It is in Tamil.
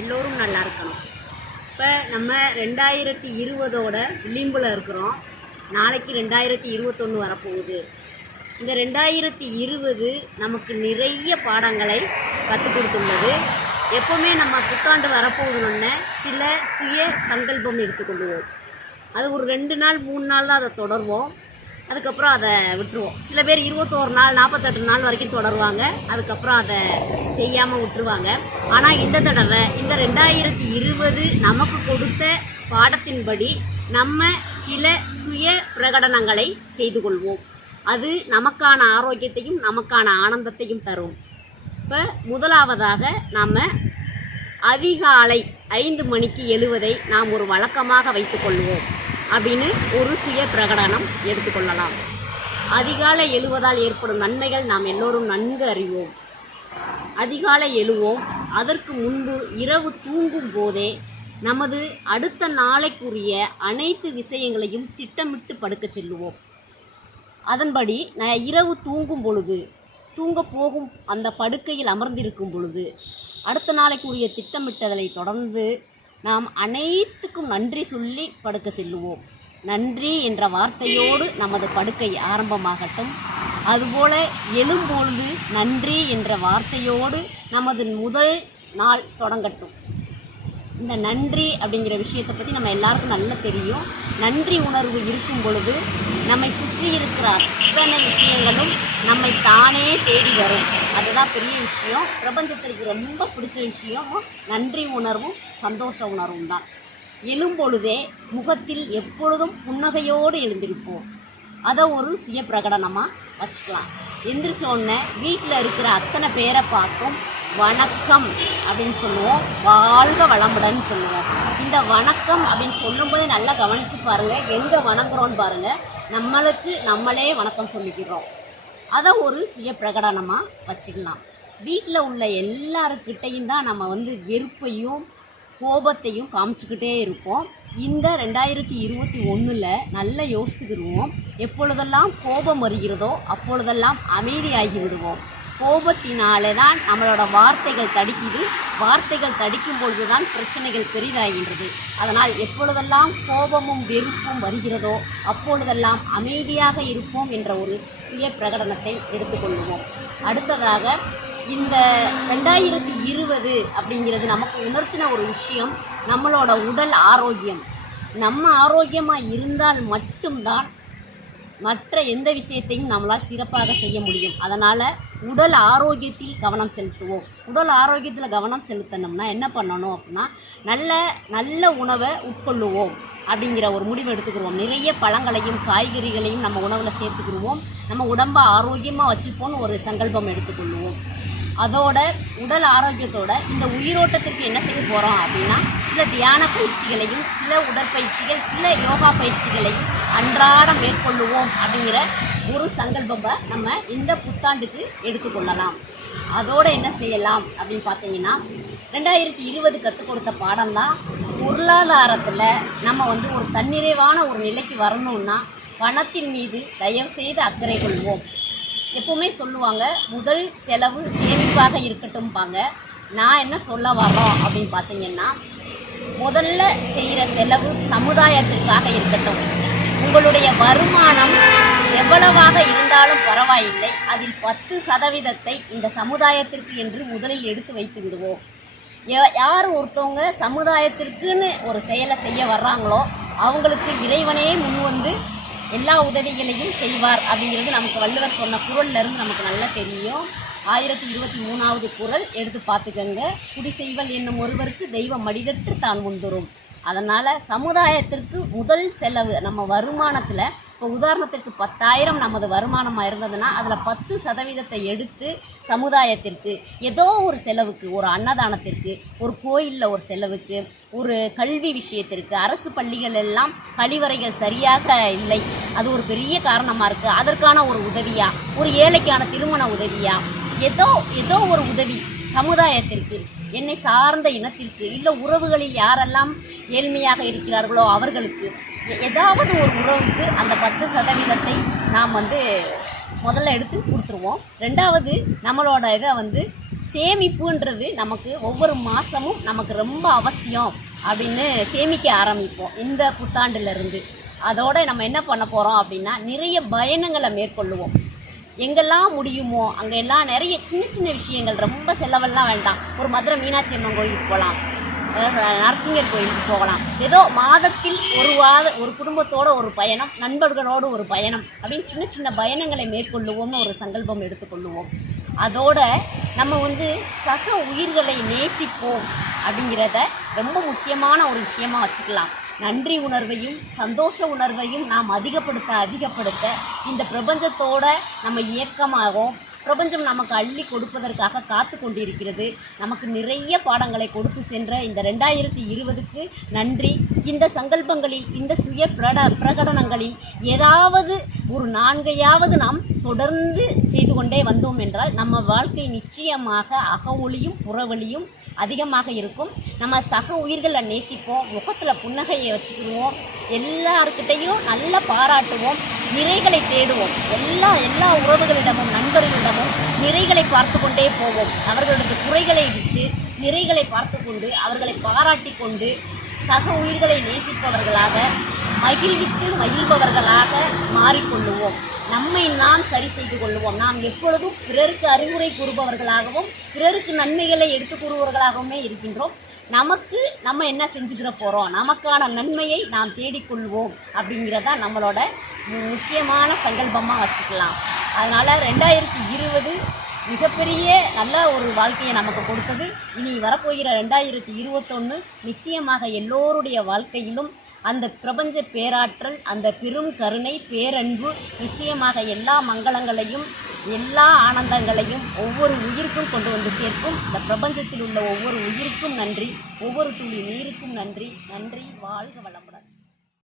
எல்லோரும் நல்லா இருக்கணும். இப்போ நம்ம ரெண்டாயிரத்தி இருபதோட விளிம்பில் இருக்கிறோம். நாளைக்கு ரெண்டாயிரத்தி இருபத்தொன்று வரப்போகுது. இந்த ரெண்டாயிரத்தி இருபது நமக்கு நிறைய பாடங்களை கற்றுக் கொடுத்துள்ளது. எப்போவுமே நம்ம புத்தாண்டு வரப்போகுதுன்னு சில சுய சங்கல்பம் எடுத்துக்கொள்வோம் அது ஒரு ரெண்டு நாள் மூணு நாள் தான் அதை தொடர்வோம். அதுக்கப்புறம் அதை விட்டுருவோம். சில பேர் இருபத்தோரு நாள் நாற்பத்தெட்டு நாள் வரைக்கும் தொடருவாங்க. அதுக்கப்புறம் அதை செய்யாமல் விட்டுருவாங்க. ஆனால் இந்த தடவை இந்த ரெண்டாயிரத்தி இருபது நமக்கு கொடுத்த பாடத்தின்படி நம்ம சில சுய பிரகடனங்களை செய்து கொள்வோம். அது நமக்கான ஆரோக்கியத்தையும் நமக்கான ஆனந்தத்தையும் தரும். இப்போ முதலாவதாக நாம் அதிகாலை ஐந்து மணிக்கு எழுவதை நாம் ஒரு வழக்கமாக வைத்துக்கொள்வோம் அப்படின்னு ஒரு சுய பிரகடனம் எடுத்துக்கொள்ளலாம். அதிகாலை எழுவதால் ஏற்படும் நன்மைகள் நாம் எல்லோரும் நன்கு அறிவோம். அதிகாலை எழுவோம். அதற்கு முன்பு இரவு தூங்கும் போதே நமது அடுத்த நாளைக்குரிய அனைத்து விஷயங்களையும் திட்டமிட்டு படுக்கச் செல்லுவோம். அதன்படி நான் இரவு தூங்கும் பொழுது தூங்க போகும் அந்த படுக்கையில் அமர்ந்திருக்கும் பொழுது அடுத்த நாளைக்குரிய திட்டமிட்டதலை தொடர்ந்து நாம் அனைத்துக்கும் நன்றி சொல்லி படுக்க செல்லுவோம். நன்றி என்ற வார்த்தையோடு நமது படுக்கை ஆரம்பமாகட்டும். அதுபோல எழும்பொழுது நன்றி என்ற வார்த்தையோடு நமது முதல் நாள் தொடங்கட்டும். இந்த நன்றி அப்படிங்கிற விஷயத்தை பற்றி நம்ம எல்லாருக்கும் நல்லா தெரியும். நன்றி உணர்வு இருக்கும் பொழுது நம்மை சுற்றி இருக்கிற அத்தனை விஷயங்களும் நம்மை தானே தேடி வரும். அதுதான் பெரிய விஷயம். பிரபஞ்சத்திற்கு ரொம்ப பிடிச்ச விஷயம் நன்றி உணர்வும் சந்தோஷ உணர்வும் தான். எழும்பொழுதே முகத்தில் எப்பொழுதும் புன்னகையோடு எழுந்திருப்போம். அதை ஒரு சுய பிரகடனமாக வச்சுக்கலாம். எந்திரிச்ச உடனே வீட்டில் இருக்கிற அத்தனை பேரை பார்த்தும் வணக்கம் அப்படின்னு சொல்லுவோம். வாழ்க வளமுடன் சொல்லுவோம் இந்த வணக்கம் அப்படின்னு சொல்லும்போது நல்லா கவனித்து பாருங்கள் எங்கே வணங்குறோன்னு பாருங்கள் நம்மளுக்கு நம்மளே வணக்கம் சொல்லிக்கிறோம். அதை ஒரு சுய பிரகடனமாக வச்சுக்கலாம். வீட்டில் உள்ள எல்லாருக்கிட்டையும் தான் நம்ம வந்து வெறுப்பையும் கோபத்தையும் காமிச்சுக்கிட்டே இருப்போம். இந்த ரெண்டாயிரத்தி இருபத்தி ஒன்றில் நல்லா யோசித்துக்கிடுவோம். எப்பொழுதெல்லாம் கோபம் வருகிறதோ அப்பொழுதெல்லாம் அமைதியாகி விடுவோம். கோபத்தினாலே தான் நம்மளோட வார்த்தைகள் தடிக்குது. வார்த்தைகள் தடிக்கும் பொழுது தான் பிரச்சனைகள் பெரிதாகின்றது. அதனால் எப்பொழுதெல்லாம் கோபமும் வெறுப்பும் வருகிறதோ அப்பொழுதெல்லாம் அமைதியாக இருப்போம் என்ற ஒரு சுய பிரகடனத்தை எடுத்துக்கொள்வோம் அடுத்ததாக இந்த ரெண்டாயிரத்தி இருபது அப்படிங்கிறது நமக்கு உணர்த்தின ஒரு விஷயம் நம்மளோட உடல் ஆரோக்கியம். நம்ம ஆரோக்கியமாக இருந்தால் மட்டும்தான் மற்ற எந்த விஷயத்தையும் நம்மளால் சிறப்பாக செய்ய முடியும். அதனால் உடல் ஆரோக்கியத்தில் கவனம் செலுத்துவோம். உடல் ஆரோக்கியத்தில் கவனம் செலுத்தணும்னா என்ன பண்ணணும் அப்படின்னா நல்ல நல்ல உணவை உட்கொள்ளுவோம் அப்படிங்கிற ஒரு முடிவு எடுத்துக்கிடுவோம். நிறைய பழங்களையும் காய்கறிகளையும் நம்ம உணவில் சேர்த்துக்கிடுவோம். நம்ம உடம்பை ஆரோக்கியமாக வச்சுப்போன்னு ஒரு சங்கல்பம் எடுத்துக்கொள்வோம் அதோட உடல் ஆரோக்கியத்தோட இந்த உயிரோட்டத்திற்கு என்ன செய்ய போகிறோம் அப்படின்னா சில தியான பயிற்சிகளையும் சில உடற்பயிற்சிகள் சில யோகா பயிற்சிகளையும் அன்றாடம் மேற்கொள்ளுவோம் அப்படிங்கிற ஒரு சங்கல்பத்தை நம்ம இந்த புத்தாண்டுக்கு எடுத்துக்கொள்ளலாம். அதோடு என்ன செய்யலாம் அப்படின்னு பார்த்தீங்கன்னா ரெண்டாயிரத்தி இருபது கற்றுக் கொடுத்த பாடம் தான் பொருளாதாரத்தில் நம்ம வந்து ஒரு தன்னிறைவான ஒரு நிலைக்கு வரணும்னா பணத்தின் மீது தயவு செய்து அக்கறை கொள்வோம். எப்பவுமே சொல்லுவாங்க முதல் செலவு சேமிப்பாக இருக்கட்டும்பாங்க. நான் என்ன சொல்ல வரோம் அப்படின்னு பார்த்தீங்கன்னா முதல்ல செய்கிற செலவு சமுதாயத்திற்காக இருக்கட்டும். உங்களுடைய வருமானம் எவ்வளவாக இருந்தாலும் பரவாயில்லை. அதில் பத்து சதவீதத்தை இந்த சமுதாயத்திற்கு என்று முதலில் எடுத்து வைத்து விடுவோம். யார் ஒருத்தவங்க சமுதாயத்திற்குன்னு ஒரு செயலை செய்ய வர்றாங்களோ அவங்களுக்கு இறைவனே முன் வந்து எல்லா உதவிகளையும் செய்வார் அப்படிங்கிறது நமக்கு வள்ளுவர் சொன்ன குரல்லேருந்து நமக்கு நல்லா தெரியும். ஆயிரத்தி இருபத்தி மூணாவது குரல் எடுத்து பார்த்துக்கங்க. குடி செய்வல் என்னும் ஒருவருக்கு தெய்வம் மடிதற்று தான் முந்துரும் அதனால் சமுதாயத்திற்கு முதல் செலவு நம்ம வருமானத்தில் இப்போ உதாரணத்திற்கு பத்தாயிரம் நமது வருமானமாக இருந்ததுன்னா அதில் பத்து சதவீதத்தை எடுத்து சமுதாயத்திற்கு ஏதோ ஒரு செலவுக்கு ஒரு அன்னதானத்திற்கு ஒரு கோயிலில் ஒரு செலவுக்கு ஒரு கல்வி விஷயத்திற்கு அரசு பள்ளிகள் எல்லாம் கழிவறைகள் சரியாக இல்லை அது ஒரு பெரிய காரணமாக இருக்குது அதற்கான ஒரு உதவியாக ஒரு ஏழைக்கான திருமண உதவியாக ஏதோ ஏதோ ஒரு உதவி சமுதாயத்திற்கு என்னை சார்ந்த இனத்திற்கு இல்லை உறவுகளில் யாரெல்லாம் ஏழ்மையாக இருக்கிறார்களோ அவர்களுக்கு ஏதாவது ஒரு உறவுக்கு அந்த பத்து சதவீதத்தை நாம் வந்து முதல்ல எடுத்து கொடுத்துருவோம். ரெண்டாவது நம்மளோட இதை வந்து சேமிப்புன்றது நமக்கு ஒவ்வொரு மாதமும் நமக்கு ரொம்ப அவசியம் அப்படின்னு சேமிக்க ஆரம்பிப்போம் இந்த புத்தாண்டுலேருந்து. இருந்து நம்ம என்ன பண்ண போகிறோம் அப்படின்னா நிறைய பயணங்களை மேற்கொள்ளுவோம். எங்கெல்லாம் முடியுமோ அங்கெல்லாம் நிறைய சின்ன சின்ன விஷயங்கள் ரொம்ப செலவெல்லாம் வேண்டாம். ஒரு மதுரை மீனாட்சி அம்மன் கோயிலுக்கு போகலாம். நரசிங்கர் கோயிலுக்கு போகலாம். ஏதோ மாதத்தில் ஒரு வாத ஒரு குடும்பத்தோட ஒரு பயணம் நண்பர்களோடு ஒரு பயணம் அப்படின்னு சின்ன சின்ன பயணங்களை மேற்கொள்ளுவோம்னு ஒரு சங்கல்பம் எடுத்துக்கொள்ளுவோம். அதோட நம்ம வந்து சக உயிர்களை நேசிப்போம் அப்படிங்கிறத ரொம்ப முக்கியமான ஒரு விஷயமா வச்சுக்கலாம். நன்றி உணர்வையும் சந்தோஷ உணர்வையும் நாம் அதிகப்படுத்த அதிகப்படுத்த இந்த பிரபஞ்சத்தோட நம்ம இயக்கமாகவும் பிரபஞ்சம் நமக்கு அள்ளி கொடுப்பதற்காக காத்து கொண்டிருக்கிறது. நமக்கு நிறைய பாடங்களை கொடுத்து சென்ற இந்த ரெண்டாயிரத்தி இருபதுக்கு நன்றி. இந்த சங்கல்பங்களில் இந்த சுய பிரட பிரகடனங்களில் ஏதாவது ஒரு நான்கையாவது நாம் தொடர்ந்து செய்து கொண்டே வந்தோம் என்றால் நம்ம வாழ்க்கை நிச்சயமாக அகவொளியும் புறவொளியும் அதிகமாக இருக்கும். நம்ம சக உயிர்களை நேசிப்போம். முகத்தில் புன்னகையை வச்சுக்கிடுவோம். எல்லாருக்கிட்டையும் நல்லா பாராட்டுவோம். நிறைகளை தேடுவோம். எல்லா எல்லா உறவுகளிடமும் நண்பர்களிடமும் நிறைகளை பார்த்து கொண்டே போவோம். அவர்களுடைய குறைகளை விட்டு நிறைகளை பார்த்து கொண்டு அவர்களை பாராட்டி கொண்டு சக உயிர்களை நேசிப்பவர்களாக மகிழ்வித்து மகிழ்பவர்களாக மாறிக்கொள்ளுவோம். நம்மை நாம் சரி செய்து கொள்வோம் நாம் எப்பொழுதும் பிறருக்கு அறிவுரை கூறுபவர்களாகவும் பிறருக்கு நன்மைகளை எடுத்து கூறுபவர்களாகவுமே இருக்கின்றோம். நமக்கு நம்ம என்ன செஞ்சுக்கிற போகிறோம் நமக்கான நன்மையை நாம் தேடிக்கொள்வோம் அப்படிங்கிறதா நம்மளோட முக்கியமான சங்கல்பமாக வச்சுக்கலாம். அதனால் ரெண்டாயிரத்தி இருபது மிகப்பெரிய நல்ல ஒரு வாழ்க்கையை நமக்கு கொடுத்தது. இனி வரப்போகிற ரெண்டாயிரத்தி இருபத்தொன்று நிச்சயமாக எல்லோருடைய வாழ்க்கையிலும் அந்த பிரபஞ்ச பேராற்றல் அந்த பெரும் கருணை பேரன்பு நிச்சயமாக எல்லா மங்களங்களையும் எல்லா ஆனந்தங்களையும் ஒவ்வொரு உயிருக்கும் கொண்டு வந்து சேர்க்கும். இந்த பிரபஞ்சத்தில் உள்ள ஒவ்வொரு உயிருக்கும் நன்றி ஒவ்வொரு துளி நீருக்கும் நன்றி. நன்றி வாழ்க வளம்